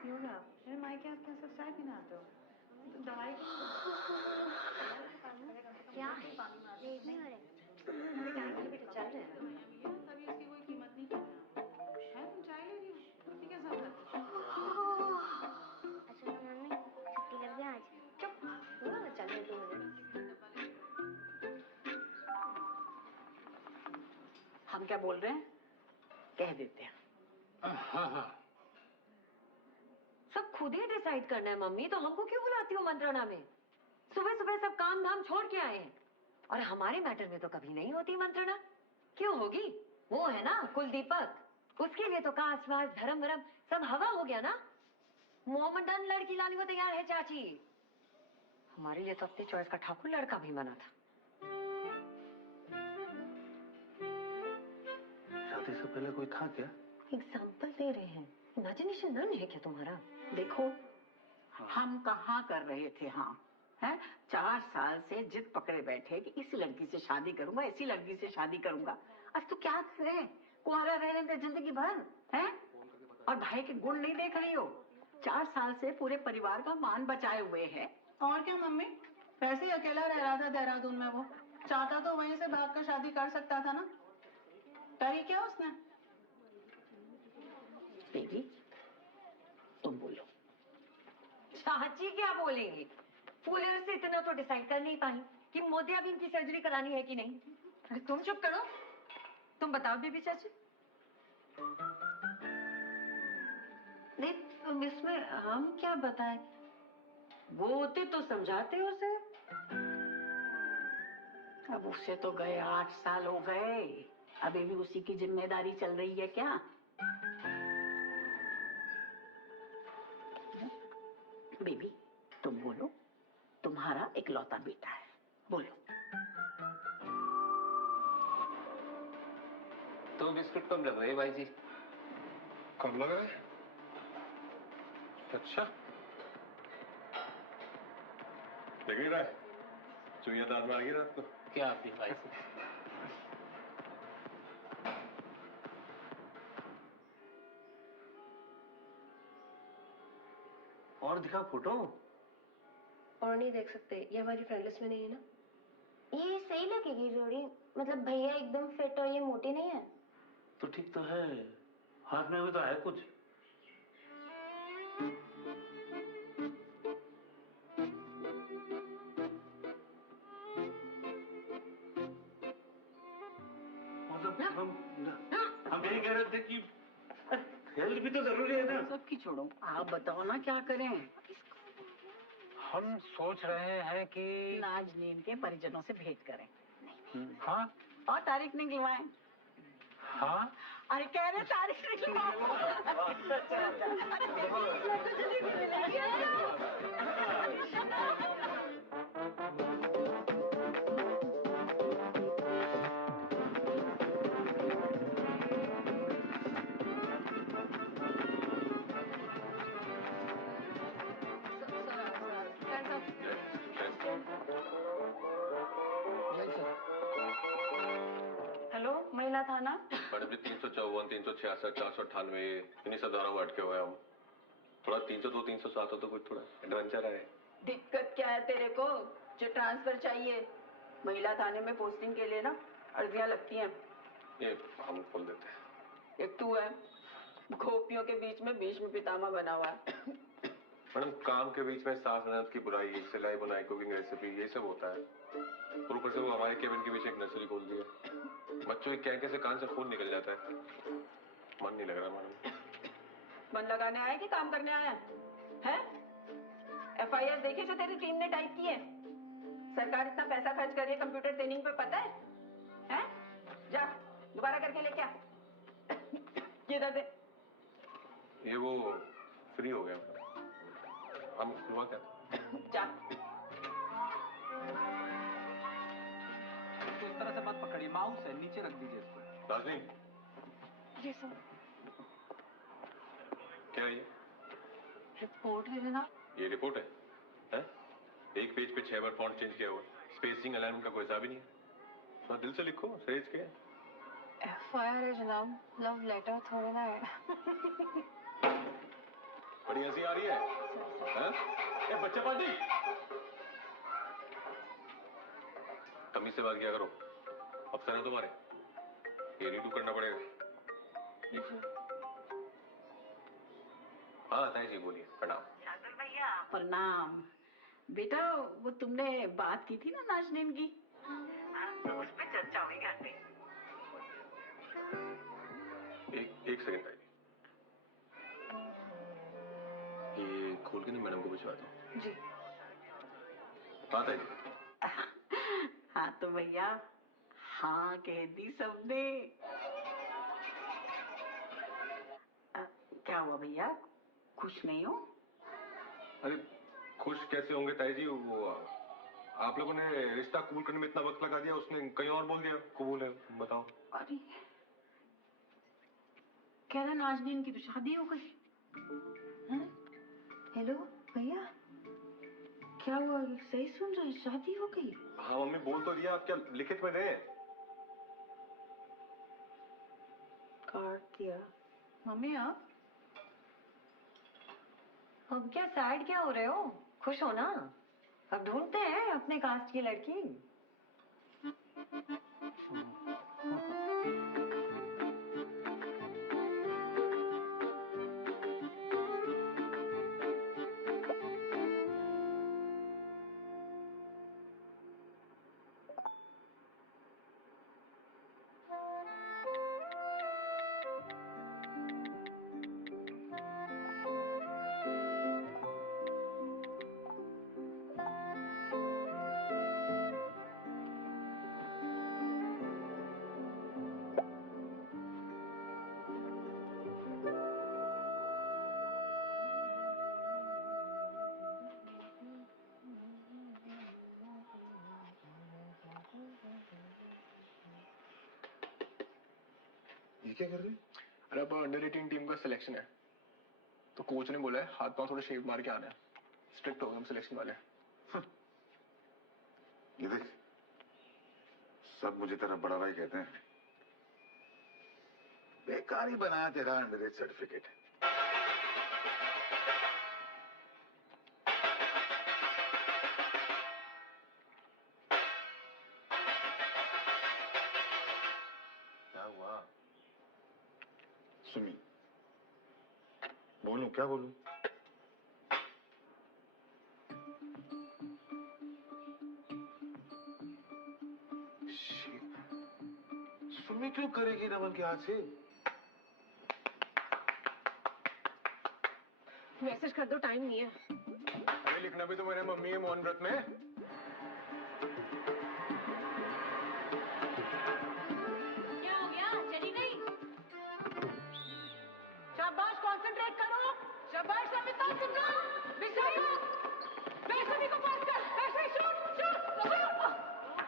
पियोगे आप? मेरे मायके आप कैसे चाय पीना आते हो? तो दवाई क्या है? नहीं हो रहे तो चल रहे हैं। तभी उसकी कोई कीमत नहीं कर रहा है। तुम चाय ले रही हो? ठीक है सब अच्छा तो मम्मी छुट्टी कर दे आज। चुप हुआ ना, चल रहे 2 मिनट। हम क्या बोल रहे हैं कह देते हैं। सब खुद ही डिसाइड करना है मम्मी, तो हमको क्यों बुलाती हो मंत्रणा में? सुबह सुबह सब काम धाम छोड़ के आए हैं और हमारे मैटर में तो कभी नहीं होती मंत्रणा। क्यों होगी? वो है ना कुलदीपक, उसके लिए तो कास्ट वास्ट धर्म वरम सब हवा हो गया ना। मोहम्मदन लड़की लाने को तैयार है चाची। हमारे लिए तो अपनी चॉइस का ठाकुर लड़का भी बना था। शादी से पहले कोई था क्या? एग्जाम्पल दे रहे हैं, इमेजिनेशन नन है क्या तुम्हारा? देखो हम कहाँ कर रहे थे, हाँ है 4 साल से जिद पकड़े बैठे कि इस लड़की से शादी करूंगा, इसी लड़की से शादी करूंगा। आज तो क्या कर रहे हैं, कुंवारा रहने दे जिंदगी भर है। और भाई के गुण नहीं देख रही हो? 4 साल से पूरे परिवार का मान बचाए हुए है। और क्या मम्मी, वैसे ही अकेला रह रहा था देहरादून में। वो चाहता तो वहीं से भाग कर शादी कर सकता था ना, करी क्या उसने? बेबी तुम बोलो। चाची क्या बोलेंगी? फूलर से इतना तो डिसाइड कर नहीं पाई कि मोतियाबिंद की सर्जरी करानी है कि नहीं। अरे तुम चुप करो, तुम बताओ बेबी चाची। नहीं इसमें हम क्या बताएं, वो होते तो समझाते उसे। अब उससे तो गए 8 साल हो गए, अभी भी उसी की जिम्मेदारी चल रही है क्या? बेबी तुम बोलो, तुम्हारा इकलौता बेटा है, बोलो। तो बिस्कुट कब लग रहे भाई जी? कब लग रहा है? अच्छा देख ही रहा है, चुईया दांत में आ गई रात को। क्या आप भी भाई जी? और दिखा फोटो। और नहीं देख सकते, ये हमारी फ्रेंड लिस्ट में नहीं है ना। ये सही लगेगी जोड़ी, मतलब भैया एकदम फिट और ये मोटी नहीं है। तो ठीक तो है, हाथ में भी तो है कुछ। मतलब हम यही कह रहे थे कि हेल्थ भी तो जरूरी है ना। सबकी छोड़ो, आप बताओ ना क्या करें। हम सोच रहे हैं कि नाजनीन के परिजनों से भेंट करें। हाँ और तारीख निकलवाएं। हाँ अरे कह रहे तारीख निकलवाएं। हेलो महिला थाना। मैडम जी 354, 366, 498 इन्हीं सब धाराओं में अटके हुए हैं हम। थोड़ा 302, 307 हो तो कुछ थोड़ा एडवेंचर है। दिक्कत क्या है तेरे को? जो ट्रांसफर चाहिए महिला थाने में पोस्टिंग के लिए ना, अर्जियां लगती हैं। ये हम खोल देते हैं। एक तू है, गोपियों के बीच में भीष्म पितामह बना हुआ है। मैडम काम के बीच में सास ननद की बुराई, सिलाई बुनाई, कुकिंग रेसिपी, ये सब होता है। और ऊपर से वो हमारे केबिन के बीच एक नर्सरी खोल दी है। बच्चों के कहके से कान से खून निकल जाता है। मन नहीं लग रहा मैडम। मन लगाने आया कि काम करने आया है? FIR देखी जो तेरी टीम ने टाइप की है? सरकार इतना पैसा खर्च कर रही है कंप्यूटर ट्रेनिंग पे, पता है? हैं? जा दोबारा करके लेके आ। ये दे दे। ये वो फ्री हो गया मैडम। हम हुआ क्या था? जा। तो इस तरह से बात पकड़िए, माउस है नीचे रख दीजिए इसको। राजनी ये सब क्या है ये? रिपोर्ट दे देना। ये रिपोर्ट है? हैं? एक पेज पे 6 बार फॉन्ट चेंज किया हुआ, स्पेसिंग अलाइनमेंट का कोई हिसाब ही नहीं है। थोड़ा दिल से लिखो, सहेज के। FIR है जनाब, लव लेटर थोड़ी ना है। बड़ी हंसी आ रही है, हाँ? ए बच्चा पार्टी, तमीज से बात किया करो, अफसर है तुम्हारे, ये रीडू करना पड़ेगा। हाँ ताई जी बोलिए, प्रणाम। शार्दुल भैया प्रणाम। बेटा वो तुमने बात की थी ना नाजनीन की, तो उस पे चर्चा हुई घर पे। एक सेकंड ताई जी, ये खोल के ना मैडम को भिजवा दो। जी। हाँ ताई जी। हाँ तो भैया हाँ कह दी सबने। क्या हुआ भैया, खुश नहीं हो? अरे खुश कैसे होंगे ताई जी, वो आप लोगों ने रिश्ता कबूल करने में इतना वक्त लगा दिया, उसने कहीं और बोल दिया कबूल है, बताओ। अरे कह रहा नाजनीन की तो शादी हो गई। हैं? हेलो भैया, क्या हुआ, सही सुन रहे हैं, शादी हो गई? हाँ मम्मी बोल तो दिया, आप क्या लिखित में दें? काट दिया। मम्मी आप अब क्या सैड क्या हो रहे हो, खुश हो ना। अब ढूंढते हैं अपने कास्ट की लड़की। ये क्या कर रहे हैं? अरे अब अंडर 18 टीम का सिलेक्शन है, तो कोच ने बोला है हाथ पांव थोड़े शेव मार के आना है, स्ट्रिक्ट हो गए हम सिलेक्शन वाले। ये देख, सब मुझे तेरा बड़ा भाई कहते हैं, बेकार ही बनाया तेरा अंडर एज सर्टिफिकेट। क्या हुआ? सुमी, बोलूं क्या बोलूं? सुमी क्यों करेगी नमन के हाथ से? मैसेज कर दो, टाइम नहीं है। अरे लिखना भी तो मेरे मम्मी है मौन व्रत में। क्या हो गया, चली गई? शाबाश, कंसंट्रेट करो। शाबाश समिता, सिमरन, विशाखा, वैष्णवी को पास कर, वैष्णवी शूट शूट शूट।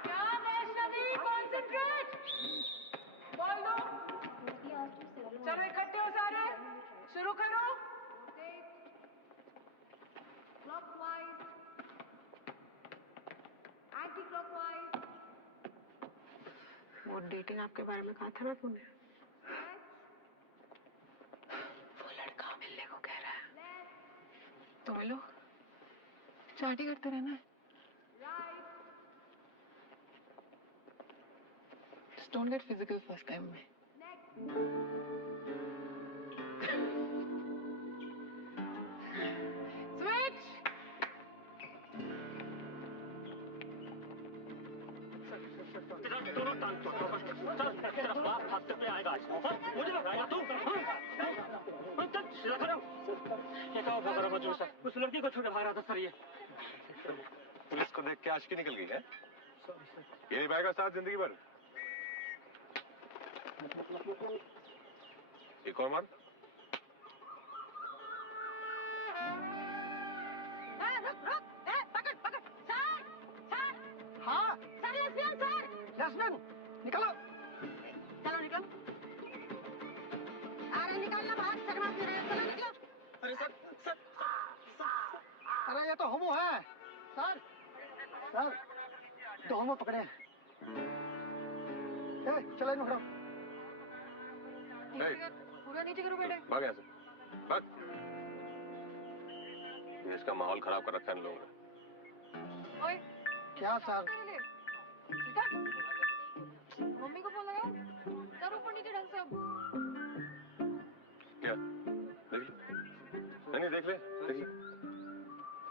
क्या वैष्णवी, कंसंट्रेट, बॉल दो। चलो इकट्ठे हो सारे, शुरू करो। Clockwise, anti clockwise. वो डेटिंग आपके बारे में कहा था ना तूने, वो लड़का मिलने को कह रहा है, तो मिलो, चाट ही करते रहना है। Just don't get physical first time में। Switch! दोनों टांग तोड़ दो बस। चल तेरा बाप हाथ पे आएगा आज। हाँ? मुझे लगाया तू? हाँ? चल सीधा खड़ा हो। ये क्या होगा जरा बच्चों से? उस लड़की को छू के भाग रहा था सर ये। पुलिस को देख के आशिकी निकल गई है? ये निभाएगा साथ जिंदगी भर? एक और मार। पकड़ पकड़, सर सर। हाँ सर लेस्बियन सर। जैस्मिन निकलो। चलो निकलो। अरे निकलना बाहर, शर्मा क्यों रहे हो? चलो निकलो। अरे सर सर अरे ये तो होमो है सर। सर तो होमो पकड़े हैं। चलो इन्हें उठाओ। पूरा नीचे करो बेटे। भाग यहाँ से, भाग। देश का माहौल खराब कर रखा है इन लोगों ने। ओए क्या सर? बेटा मम्मी को फोन लगाओ, कर ऊपर नीचे ढंग से अब। क्या देख ले? नहीं देख ले, देख ले।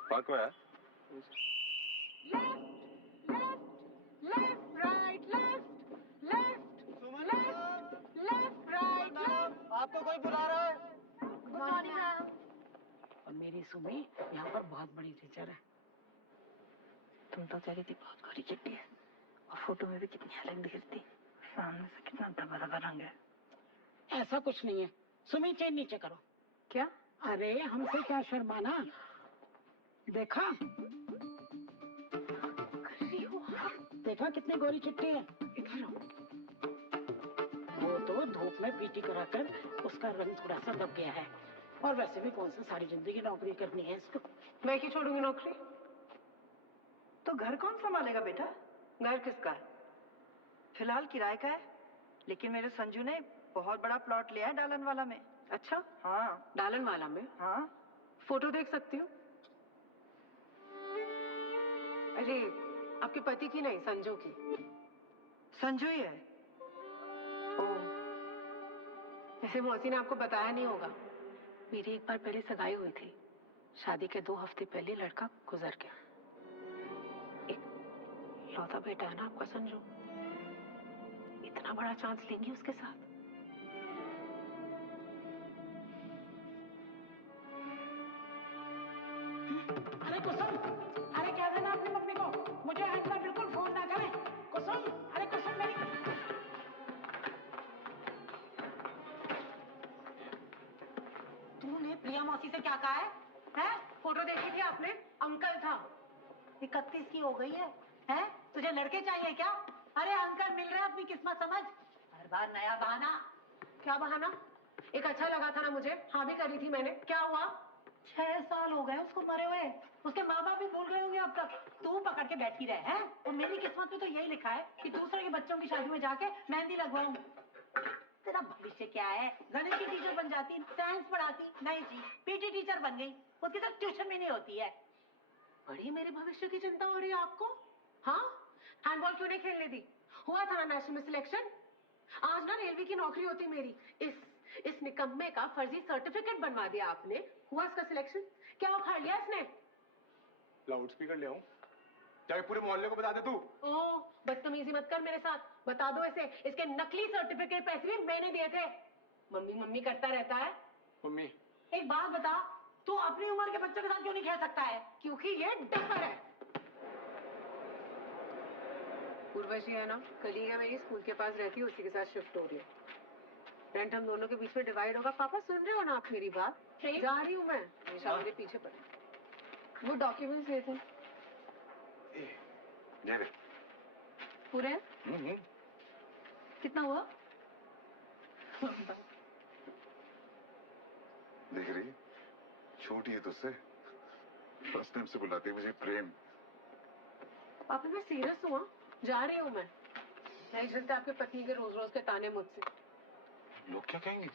पार्क में आया। लेफ्ट राइट आपको कोई बुला रहा है? Good morning ma'am. और मेरी सुमी यहाँ पर बहुत बड़ी टीचर है। तुम तो कह रही थी बहुत गोरी चिट्टी है, और फोटो में भी कितनी अलग दिखती, सामने से कितना दबा रंग है। ऐसा कुछ नहीं है। सुमी चेन नीचे करो। क्या? अरे हमसे क्या शर्माना, देखा देखा कितनी गोरी चिट्टी है। इधर आओ। वो तो धूप में पीटी कराकर उसका रंग थोड़ा सा दब गया है, और वैसे भी कौन सा सारी जिंदगी नौकरी करनी है इसको। मैं क्यों छोड़ूंगी नौकरी? तो घर कौन संभालेगा बेटा? घर किसका है? फिलहाल किराए का है, लेकिन मेरे संजू ने बहुत बड़ा प्लॉट लिया है डालन वाला में। अच्छा, हाँ डालन वाला में। हाँ। फोटो देख सकती हूँ? अरे आपके पति की नहीं, संजू की। संजू ही है। वैसे मौसी ने आपको बताया नहीं होगा, मेरी एक बार पहले सगाई हुई थी। शादी के 2 हफ्ते पहले लड़का गुजर गया। एक लौता बेटा है ना आपका संजू, इतना बड़ा चांस लेंगी उसके साथ? अरे कुसुम, अरे क्या देना अपनी मम्मी को, मुझे अंकल बिल्कुल फोन ना करें। कुसुम, अरे कुसुम मेरी। तूने प्रिया मौसी से क्या कहा है? हैं? फोटो देखी थी आपने? अंकल था। 31 की हो गई है, हैं? तुझे लड़के चाहिए क्या? अरे अंकल मिल रहे हैं, अपनी किस्मत समझ। हर बार नया बहाना। क्या बहाना? एक अच्छा लगा था ना मुझे, हाँ भी करी थी मैंने। क्या हुआ? 6 साल हो गए उसको मरे हुए। उसके माँ बाप भी भूल गए होंगे अब तक। तू पकड़ के बैठी रहे हैं, और मेरी किस्मत में तो यही लिखा है कि दूसरे के बच्चों की शादी में जाके मेहंदी लगवाऊं। तेरा भविष्य क्या है? गणित की टीचर बन जाती, साइंस पढ़ाती। नहीं जी, पीटी टीचर बन गई, उसके साथ ट्यूशन भी नहीं होती है। बड़ी मेरे भविष्य की चिंता हो रही है आपको? हाँ, हैंडबॉल क्यों नहीं खेलने दी? हुआ था ना नेशनल में सिलेक्शन। आज ना रेलवे की नौकरी होती मेरी। इस निकम्मे का फर्जी सर्टिफिकेट बनवा दिया आपने। हुआ इसका सिलेक्शन? क्या उखाड़ लिया इसने? लाउड स्पीकर ले आऊं? चाहे पूरे मोहल्ले को बता दे तू। ओह, बदतमीजी मत कर मेरे साथ। बता दो इसे, इसके नकली सर्टिफिकेट पैसे भी मैंने दिए थे। मम्मी मम्मी करता रहता है। मम्मी एक बात बता, तू अपनी उम्र के बच्चों के साथ क्यों नहीं खेल सकता है? क्योंकि ये डफर है। उर्वशी है ना, कलीग है मेरी, स्कूल के पास रहती है, उसी के साथ शिफ्ट हो रही है। रेंट हम दोनों के बीच में डिवाइड होगा। पापा सुन रहे हो ना आप मेरी बात? जा रही हूँ मैं, हमेशा मेरे पीछे पड़े। वो डॉक्यूमेंट्स दिए थे, ये ले। पूरे हैं? कितना हुआ? देख रही, छोटी है तुझसे, फर्स्ट टाइम से बुलाती है मुझे प्रेम। पापा मैं सीरियस हूँ, जा रही हूँ मैं। नहीं झेलते आपके पत्नी के रोज रोज के ताने मुझसे। लोग क्या कहेंगे?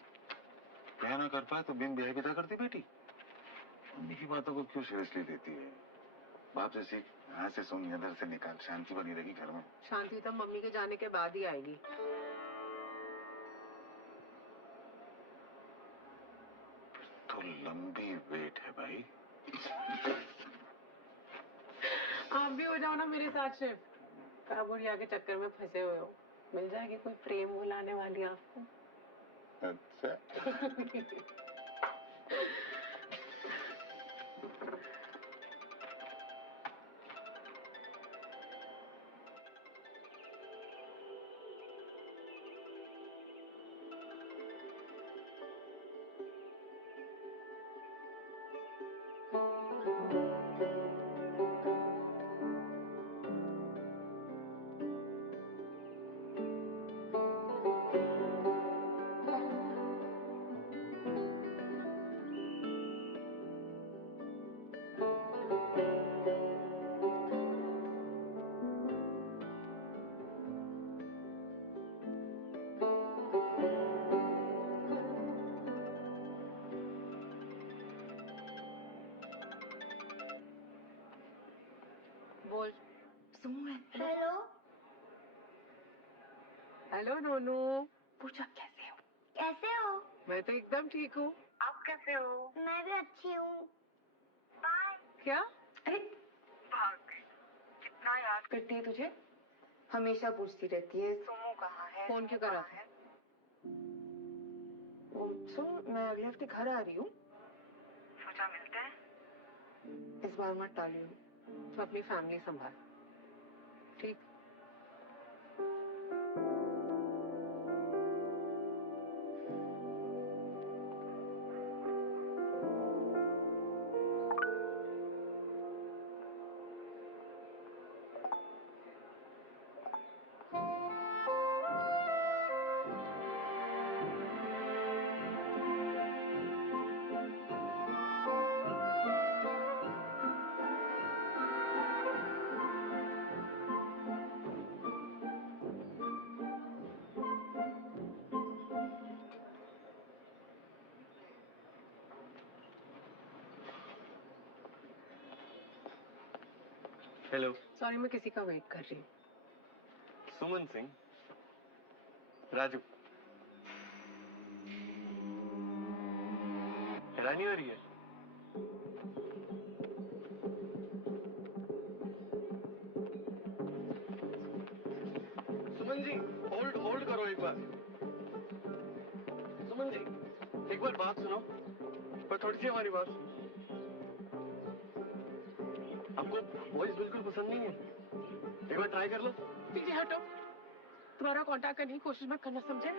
ब्याह ना कर पाए तो बिन ब्याह विदा करती बेटी। मम्मी की बातों को क्यों सीरियसली लेती है? बाप से सीख, यहाँ से सुन, इधर से निकाल, शांति बनी रहेगी घर में। शांति तो मम्मी के जाने के बाद ही आएगी। तो लंबी वेट है भाई। आप भी हो जाओ ना मेरे साथ शिफ्ट। काबुड़िया के चक्कर में फंसे हुए हो, मिल जाएगी कोई प्रेम बुलाने वाली आपको। अच्छा। बोल। सुमन है। हेलो। हेलो नोनू। पूछा कैसे हो? कैसे हो? मैं तो एकदम ठीक हूँ। आप कैसे हो? मैं भी अच्छी हूँ। बाय। क्या? अरे भाग गई। कितना याद करती है तुझे? हमेशा पूछती रहती है सोमू कहाँ है? फोन क्यों करा था? सुन, मैं अगले हफ्ते घर आ रही हूँ। सोचा मिलते हैं। इस बार मत टालियो। तो अपनी फैमिली संभाल। ठीक। हेलो। सॉरी, मैं किसी का वेट कर रही हूँ। सुमन सिंह। राजू। हैरानी हो रही है? सुमन जी, होल्ड होल्ड करो एक बार। सुमन जी, एक बार बात सुनो, पर थोड़ी सी हमारी बात। आपको वॉइस बिल्कुल पसंद नहीं है? एक बार ट्राई कर लो। पीछे हटो। तुम्हारा कांटेक्ट करने की कोशिश मत करना, समझे?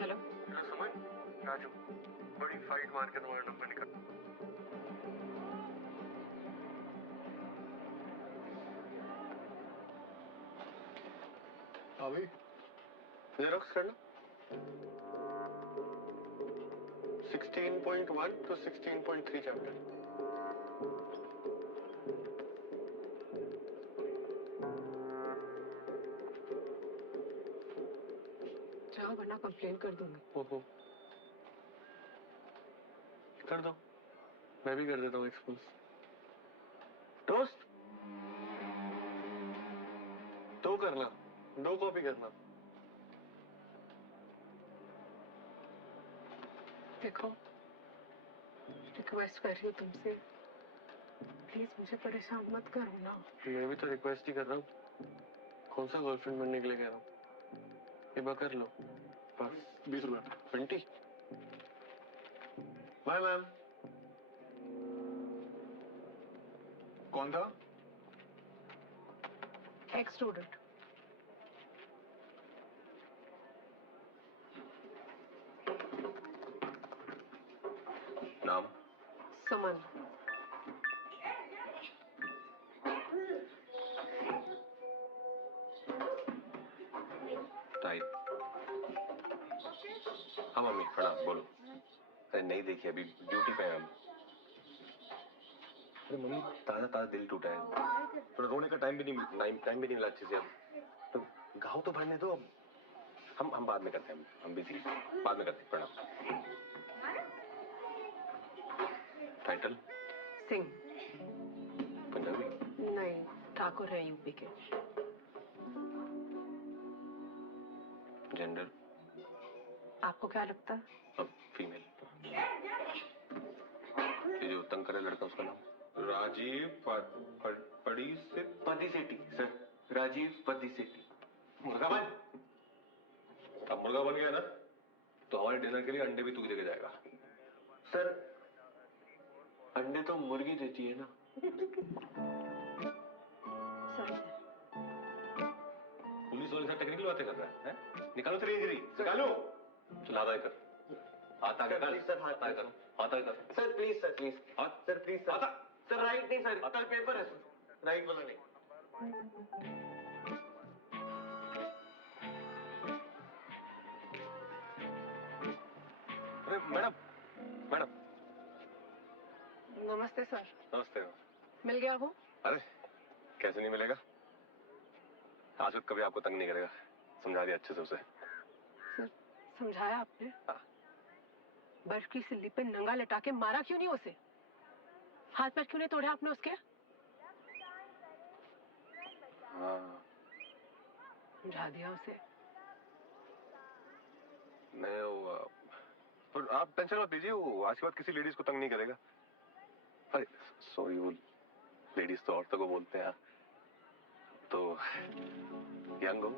हेलो। हेलो सुमन। राजू। बड़ी फाइट मार के तुम्हारा नंबर निकाल। हाँ भाई, जेरोक्स करना। 16.1 to 16.3 चैप्टर। जाओ वरना कंप्लेन कर दूंगी। ओहो, कर दो, मैं भी कर देता हूँ एक्सपोज। टोस्ट तो करना, 2 कॉपी करना। देखो, रिक्वेस्ट कर रही हूँ तुमसे, प्लीज मुझे परेशान मत करो ना। मैं भी तो रिक्वेस्ट ही कर रहा हूँ। कौन सा गर्लफ्रेंड बनने के लिए कह रहा हूँ? एक बार कर लो बस। 20 रुपए। 20। Bye ma'am. कौन था? Ex student. नाम? सुमन। टाइप। हाँ मम्मी प्रणाम, बोलो। अरे नहीं देखिए, अभी ड्यूटी पे हैं हम। अरे मम्मी, ताजा ताजा दिल टूटा है, थोड़ा रोने का टाइम भी नहीं मिला अच्छे से। अब तो घाव तो भरने दो। हम बाद में करते हैं, हम बिजी, बाद में करते हैं। प्रणाम। टाइटल? सिंह। पंजाबी? नहीं, ठाकुर है यूपी के। जेंडर? आपको क्या लगता है? अब फीमेल। ये जो तंग करे लड़का, उसका नाम? राजीव पदिसेट्टी सर। राजीव पदिसेट्टी। मुर्गा बन। अब मुर्गा बन गया ना, तो हमारे डिनर के लिए अंडे भी तू ही देके जाएगा। सर, अंडे तो मुर्गी देती है ना। सॉरी। पुलिस वाले साथ टेक्निकल बातें कर रहा है? निकालो तेरी इंजरी, निकालो। चल हाथ आगे कर, हाथ आगे कर। सर, हाथ आगे कर, हाथ आगे कर। Sir please, sir please. हाथ, सर प्लीज सर। हाथ। सर राइट नहीं सर, कल पेपर है सर, राइट वाला नहीं। अरे मैडम, मैडम। नमस्ते सर। नमस्ते। मिल गया वो? अरे कैसे नहीं मिलेगा? आशिक कभी आपको तंग नहीं करेगा, समझा दिया अच्छे से उसे। सर समझाया आपने? हाँ। बर्फ की सिल्ली पे नंगा लटा के मारा क्यों नहीं उसे? हाथ पैर क्यों नहीं तोड़े आपने उसके? हाँ। समझा दिया उसे। नहीं वो पर आप टेंशन मत लीजिए, वो आज के बाद किसी लेडीज को तंग नहीं करेगा। अरे सॉरी, वो लेडीज तो औरतों को बोलते हैं, तो यंग हो,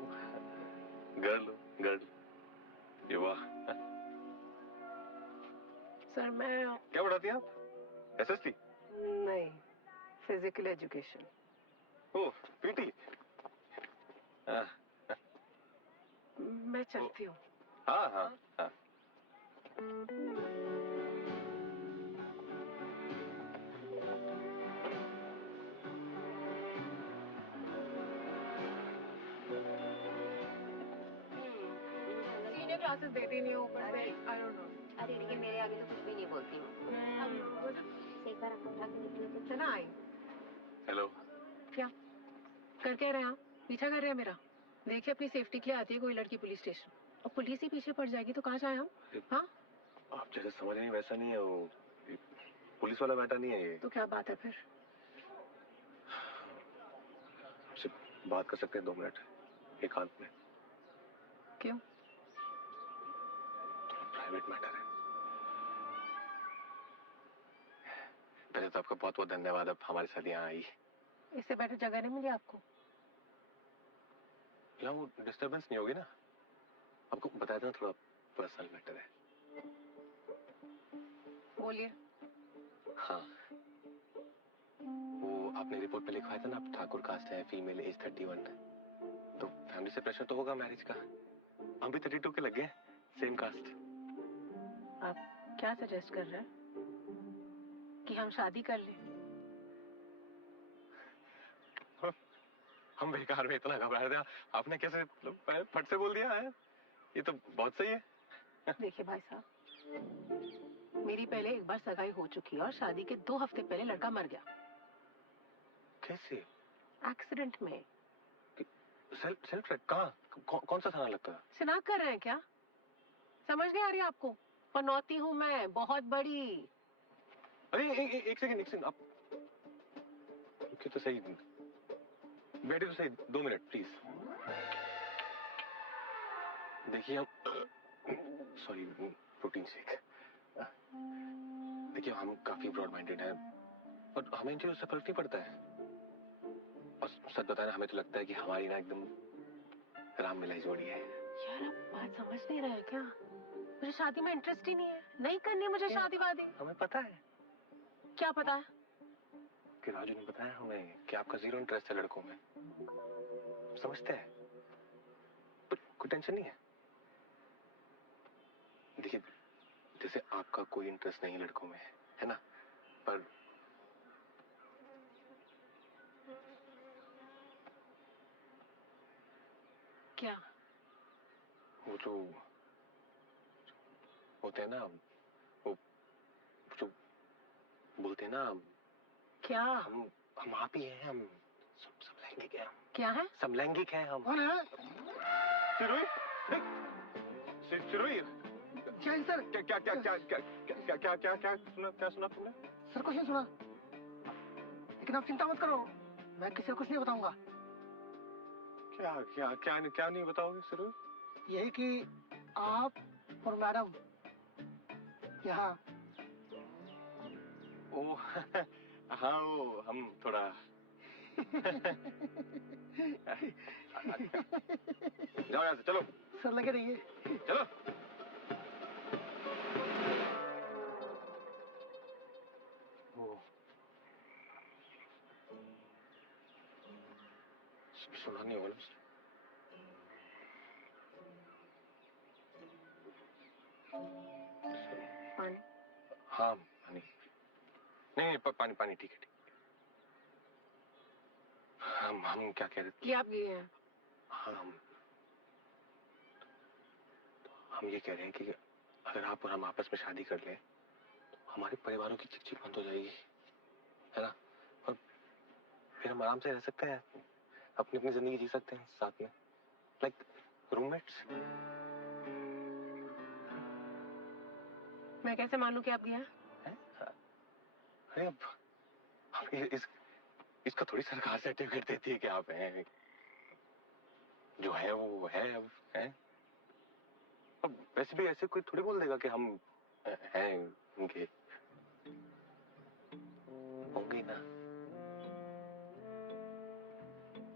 गर्ल युवा। सर मैं क्या पढ़ाती हैं आप? एसएसटी? नहीं, फिजिकल एजुकेशन। ओह पीटी। मैं चलती हूँ। हाँ हाँ हाँ। सीनियर क्लासेस देती नहीं हूँ ऊपर से, आई डोंट नो। अरे देखिए मेरे आगे तो कुछ भी नहीं बोलती हूँ। हम लोगों को एक बार आपको उठा के निकले थे। चला आई। हेलो। क्या कर क्या रहे हैं आप? पीछा कर रहे हैं मेरा? देखिए अपनी सेफ्टी के लिए आती है कोई लड़की पुलिस स्टेशन, और पुलिस ही पीछे पड़ जाएगी तो कहाँ जाए हम? हाँ आप जैसे समझ रही हैं वैसा नहीं है, वो पुलिस वाला बैठा नहीं है ये। तो क्या बात है फिर? आपसे बात कर सकते हैं 2 मिनट एकांत में? क्यों? प्राइवेट मैटर है। पहले तो आपका बहुत बहुत धन्यवाद, अब हमारे साथ यहाँ आई। इससे बेटर जगह नहीं मिली आपको? यहाँ वो डिस्टर्बेंस नहीं होगी ना? आपको बताया था थोड़ा पर्सनल मैटर है। बोलिए। हाँ वो आपने रिपोर्ट पे लिखवाया था ना, आप ठाकुर कास्ट है, फीमेल एज 31, तो फैमिली से प्रेशर तो होगा मैरिज का। हम भी 32 के लग गए, सेम कास्ट। आप क्या सजेस्ट कर रहे हैं? कि हम शादी कर लें? हम बेकार में इतना घबरा रहे थे, आपने कैसे मतलब फट से बोल दिया है? ये तो बहुत सही है। देखिए भाई साहब, मेरी पहले एक बार सगाई हो चुकी है और शादी के 2 हफ्ते पहले लड़का मर गया। कैसे? एक्सीडेंट में। सेल्फ कहाँ? कौन सा थाना लगता है? शिनाख्त कर रहे हैं क्या? समझ नहीं आ रही आपको? पनौती हूँ मैं, बहुत बड़ी। अरे एक सेकंड आप रुकिए तो सही, बैठे तो सही 2 मिनट प्लीज। देखिए हम सॉरी, प्रोटीन शेक। देखिए हम काफी ब्रॉड माइंडेड हैं और हमें इन चीजों से फर्क नहीं पड़ता है, और सच बताना हमें तो लगता है कि हमारी ना एकदम राम मिलाई जोड़ी है। यार आप बात समझ नहीं रहे क्या? मुझे शादी में इंटरेस्ट ही नहीं है, नहीं करनी मुझे शादी वादी। हमें पता है। क्या पता है? कि राजू ने बताया हमें कि आपका 0 इंटरेस्ट है लड़कों में, समझते हैं, पर कोई टेंशन नहीं है। देखिए जैसे आपका कोई इंटरेस्ट नहीं लड़कों में है ना, पर क्या? वो जो होते हैं ना, वो जो बोलते हैं ना, क्या? हम आप ही हैं, हम समलैंगिक हैं। क्या है? समलैंगिक हैं हम। कौन है? सिरोही जय सर। क्या सुना तुमने? सर कुछ नहीं सुना, लेकिन आप चिंता मत करो, मैं किसी को कुछ नहीं बताऊंगा। क्या नहीं बताओगे सिरोही? यही कि आप और मैडम यहाँ। ओ हाँ वो हम थोड़ा जाओ यहाँ से, चलो सर लगे रहिए। चलो। सुना नहीं होगा ना? पानी? हाँ पानी नहीं, पानी ठीक है। हम क्या कह रहे थे? ये आप ये हैं? हाँ हम ये कह रहे हैं कि अगर आप और हम आपस में शादी कर लें तो हमारे परिवारों की चिकचिक बंद हो जाएगी, है ना? और फिर फिर हम आराम से रह सकते हैं, अपनी अपनी जिंदगी जी सकते हैं साथ में, लाइक रूममेट्स। मैं कैसे मानूं कि आप गया? अरे अब इसका थोड़ी सरकार सर्टिफिकेट देती है कि आप हैं, जो है वो है, अब है। अब वैसे भी ऐसे कोई थोड़ी बोल देगा कि हम हैं उनके, होंगे ना।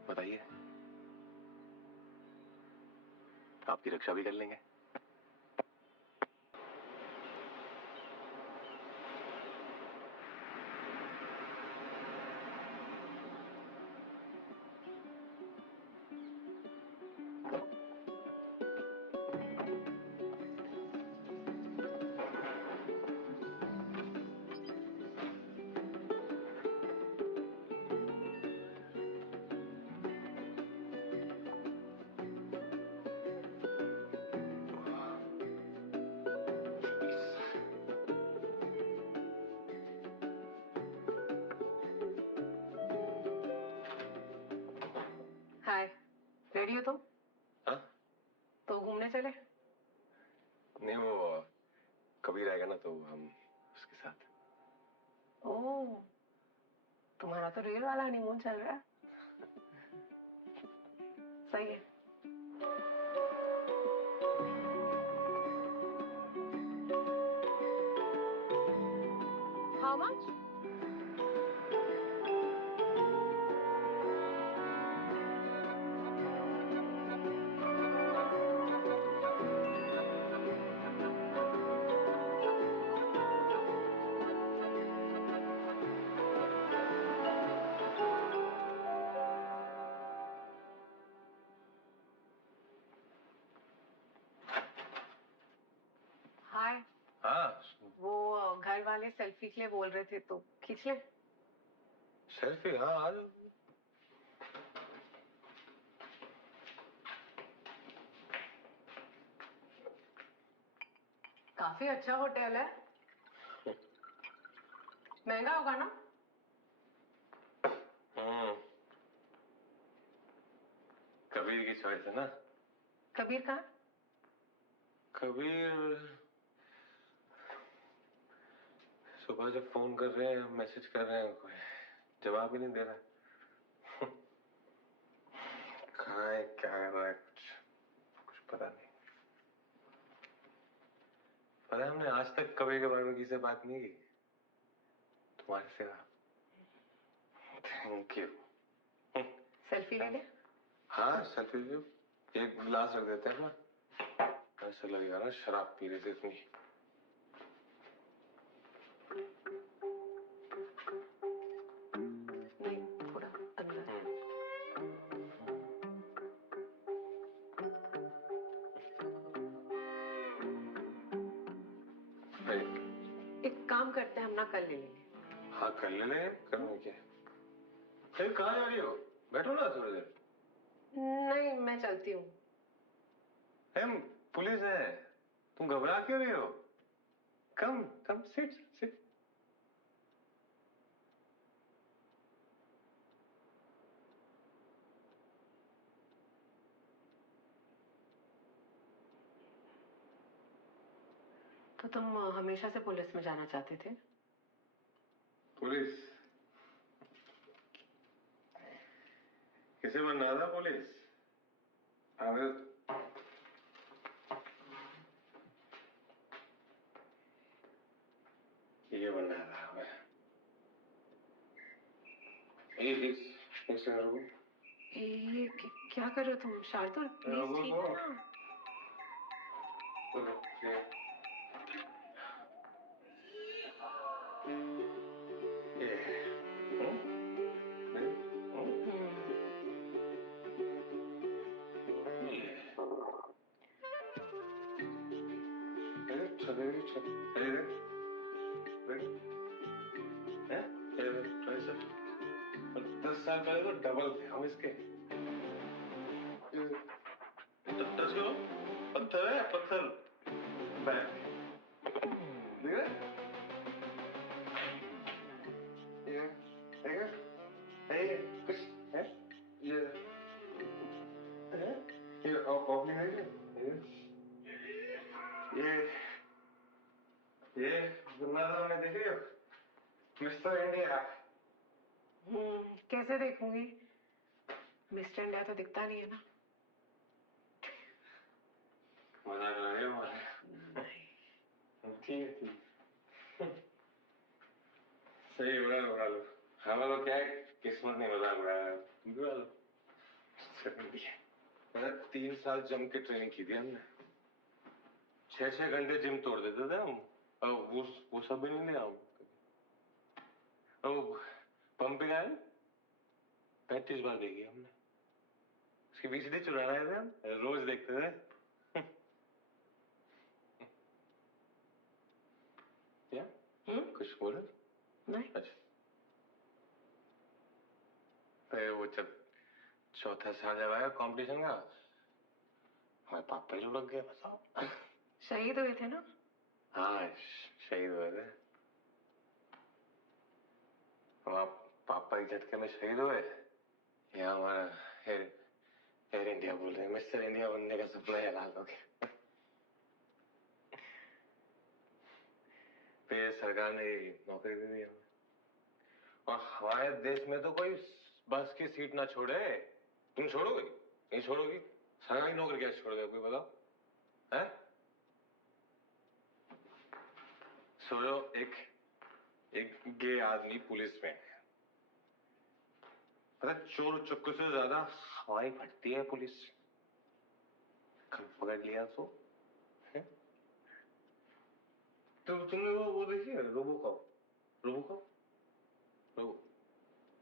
बताइए, आपकी रक्षा भी कर लेंगे। हाय, रेडी हो तुम? हाँ? तो घूमने चले? नहीं, वो कभी रहेगा ना तो हम उसके साथ। ओह, तुम्हारा तो रियल वाला हनीमून चल रहा है। सही है। How much? हाय, हाँ, वो घर वाले सेल्फी के लिए बोल रहे थे तो खींच ले। सेल्फी, हाँ आ जाओ। काफी अच्छा होटल है। महंगा होगा ना? कबीर की चॉइस है ना। कबीर कहाँ? कबीर सुबह से फोन कर रहे हैं, मैसेज कर रहे हैं, कोई जवाब ही नहीं दे रहा। कहाँ है, क्या कर रहा है, कुछ पता नहीं। पता है, हमने आज तक कबीर के बारे में किसी से बात नहीं की, तुम्हारे सिवा। Thank you. सेल्फी ले ले। हाँ, सेल्फी लो। एक गिलास रख देते हैं ना, ऐसा लगेगा ना शराब पी रहे थे इतनी। नहीं, थोड़ा अंदर। एक काम करते हैं, हम ना कल ले लेंगे। हाँ, कर ले, करने क्या। फिर कहाँ जा रही हो? बैठो ना थोड़ी देर। नहीं, मैं चलती हूँ। हम पुलिस है, तुम घबरा क्यों रही हो? कम कम, सिट सिट। तो तुम हमेशा से पुलिस में जाना चाहते थे? पुलिस किसे बनना था? पुलिस हमें ये बनना था हमें। एक सेकंड रुको। ये क्या कर रहे हो तुम? शार्दुल, प्लीज ठीक ना। और 10 साल पहले तो डबल थे हम इसके। टच करो, पत्थर है, पत्थर। बैक देख रहे? ये कुछ कैसे देखूंगी? मिस्टर इंडिया तो दिखता नहीं है ना। मजाक उड़ा रही हो हमारे? ठीक है ठीक। सही उड़ा लो। हमारा क्या है, किस्मत ने मजाक उड़ाया, तुम भी उड़ा लो। मैंने 3 साल जम के ट्रेनिंग की थी हमने। 6-6 घंटे जिम तोड़ देते थे हम। अब वो सब भी नहीं लिया हम। अब पंपिंग आयल 35 बार देखी हमने। उसकी VCD चुरा रहे थे हम, रोज देखते थे। क्या? कुछ बोले? नहीं। अच्छा। फिर वो जब चौथा साल जब आया कंपटीशन का, हमारे पापा ही लुढ़क गए, बताओ। शहीद हुए थे ना? हाँ, शहीद हुए थे। हमारे पापा एक झटके में शहीद हुए। यहाँ हमारा एयर इंडिया बोल रहे हैं, मिस्टर इंडिया बनने का सपना है लाल हो गया। फिर सरकार ने नौकरी दे दी हमें। और हमारे देश में तो कोई बस की सीट ना छोड़े। तुम छोड़ोगे? नहीं छोड़ोगी? सरकारी नौकरी कैसे छोड़ गए, कोई बताओ? हैं? सोचो, एक गे आदमी पुलिस में है। पता, चोर चक्कर से ज्यादा हवाई फटती है पुलिस। कल पकड़ लिया तो है? तो तुमने वो देखी है, रोबोकॉप? रोबोकॉप?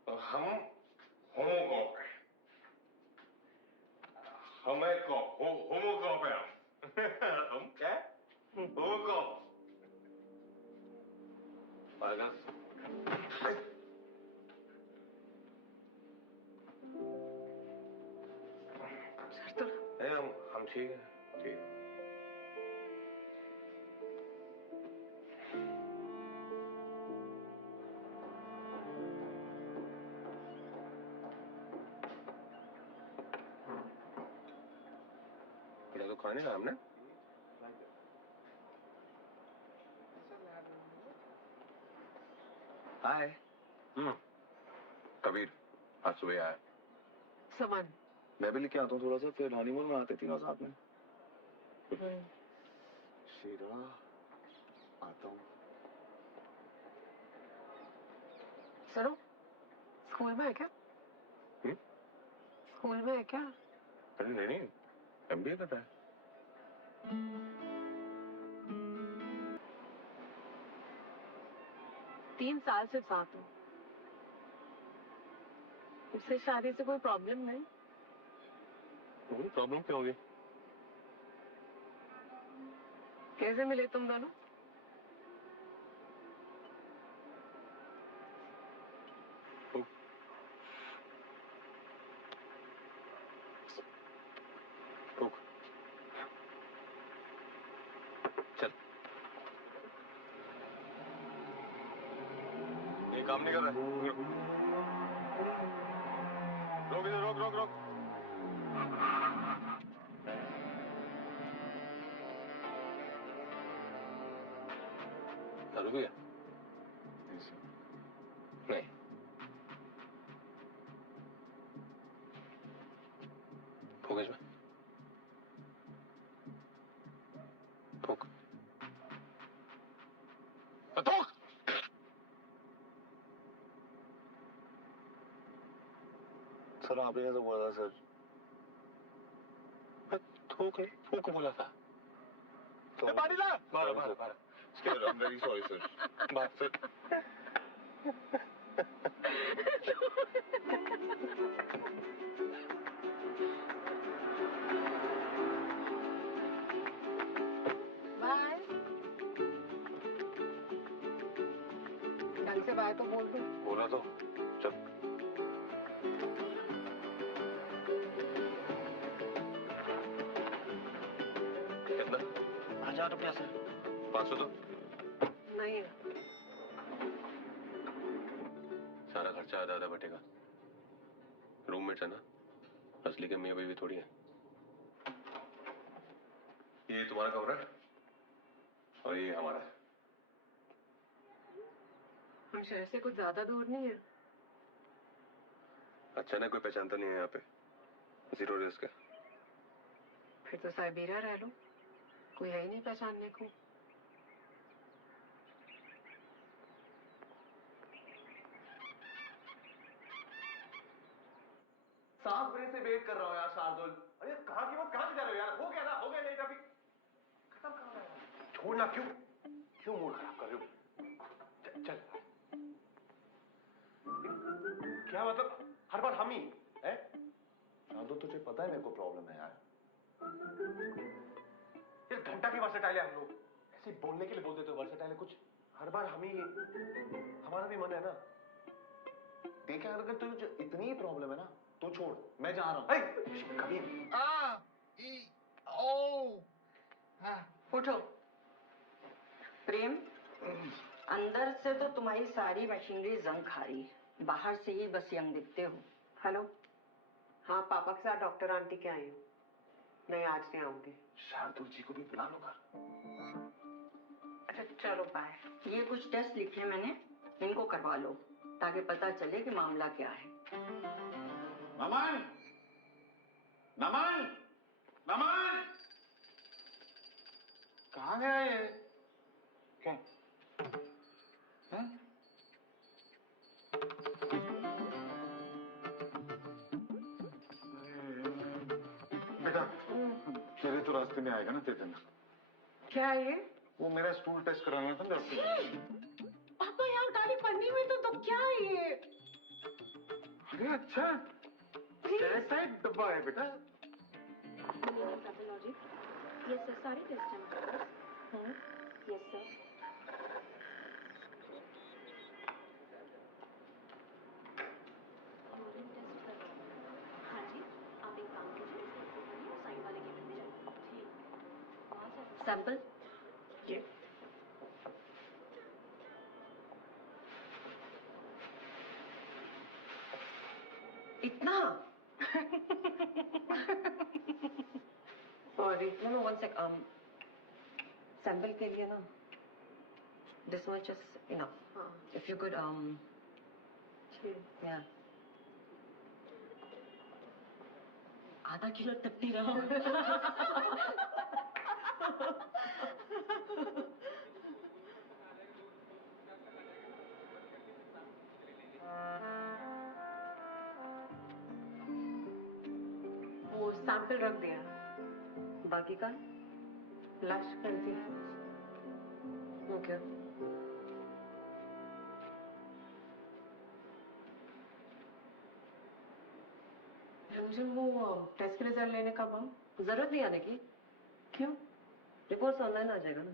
हम होमोकॉप है। हमें कॉप होमोकॉप है हम। हम क्या है? होमोकॉप। पागल। सर तो हम ठीक है, ठीक है। बेटा तो खाने का हमने। हाय। कबीर आज सुबह आया। सामान मैं भी लेके आता हूँ थोड़ा सा, फिर हनीमून में आते तीनों साथ में। शीरा, आता हूँ। सुनो, स्कूल में है क्या? स्कूल में है क्या? अरे नहीं, MBA कर रहा है। तीन साल से साथ हूँ। उससे शादी से कोई प्रॉब्लम नहीं? प्रॉब्लम क्या होगी? कैसे मिले तुम दोनों? चल, ये काम नहीं कर रहा है। रोक इधर, रोक रोक रोक। दारू पिया? नहीं। फूक इसमें, फूक। थूक। सर आपने तो बोला था सर। थूक है, फूक बोला था। तो पानी ला। बाहर बाहर बाहर। I'm very sorry sir. बाहर से। बाय। ढंग से बाय तो बोल दो। बोला तो। चल। कितना? 1000 रुपया सर। 500 तो? नहीं है। सारा खर्चा आधा आधा बटेगा। रूममेट्स है ना, असली के मियां बीवी थोड़ी है। ये तुम्हारा कमरा है और ये हमारा है। हम शहर से कुछ ज्यादा दूर नहीं है। अचानक कोई पहचानता नहीं है यहाँ पे, 0 रिस्क है। फिर तो साइबेरिया रह लो, कोई है ही नहीं पहचानने को। सांस बजे से वेट कर रहा हूँ यार शार्दुल। अरे कहाँ की वो कहाँ जा रहे हो यार? हो गया ना, हो गया लेट अभी। खत्म कहाँ है? छोड़ना क्यों? क्यों मूड खराब कर रहे हो? चल क्या मतलब हर बार हम ही है? शार्दुल तुझे पता है मेरे को प्रॉब्लम है यार। यार घंटा की वर्सेटाइल है हम लोग, ऐसे बोलने के लिए बोल देते हो वर्सेटाइल है कुछ। हर बार हम ही, हमारा भी मन है ना। देख यार अगर तुझे इतनी ही प्रॉब्लम है ना तो छोड़, मैं जा रहा हूँ। कभी उठो। प्रेम, अंदर से तो तुम्हारी सारी मशीनरी जंग खा रही है, बाहर से ही बस यंग दिखते हो। हेलो, हाँ पापा के साथ डॉक्टर आंटी के आई हूँ। नहीं आज नहीं आऊंगी। शार्दुल जी को भी बुला लो घर। अच्छा चलो बाय। ये कुछ टेस्ट लिखे मैंने, इनको करवा लो ताकि पता चले कि मामला क्या है। नमन, नमन, नमन, कहाँ गया ये? क्या? हैं? बेटा, तेरे तो रास्ते में आएगा ना चेतन। क्या है ये? वो मेरा स्टूल टेस्ट कराना था डॉक्टर। पापा यहाँ काली पन्नी में तो क्या है ये? अरे अच्छा, कैसा एक डब्बा है बेटा? पैथोलॉजी। यस सर, सारे टेस्ट हैं हमारे पास। Yes sir. यूरिन टेस्ट करवाना है। हाँ जी, आप एक काम कीजिए, और साइड वाले केबिन में जाइए। ठीक। वहाँ से सैंपल ये इतना? Sorry. No, one sec. Sample के लिए ना, this much is enough. हाँ If you could, ठीक। yeah. आधा किलो तक नहीं रहा। वो सैंपल रख दिया, बाकी का? लश कर दी। Okay. रंजन वो टेस्ट के रिजल्ट लेने कब आऊं? जरूरत नहीं आने की, क्यों? रिपोर्ट्स ऑनलाइन आ जाएगा ना।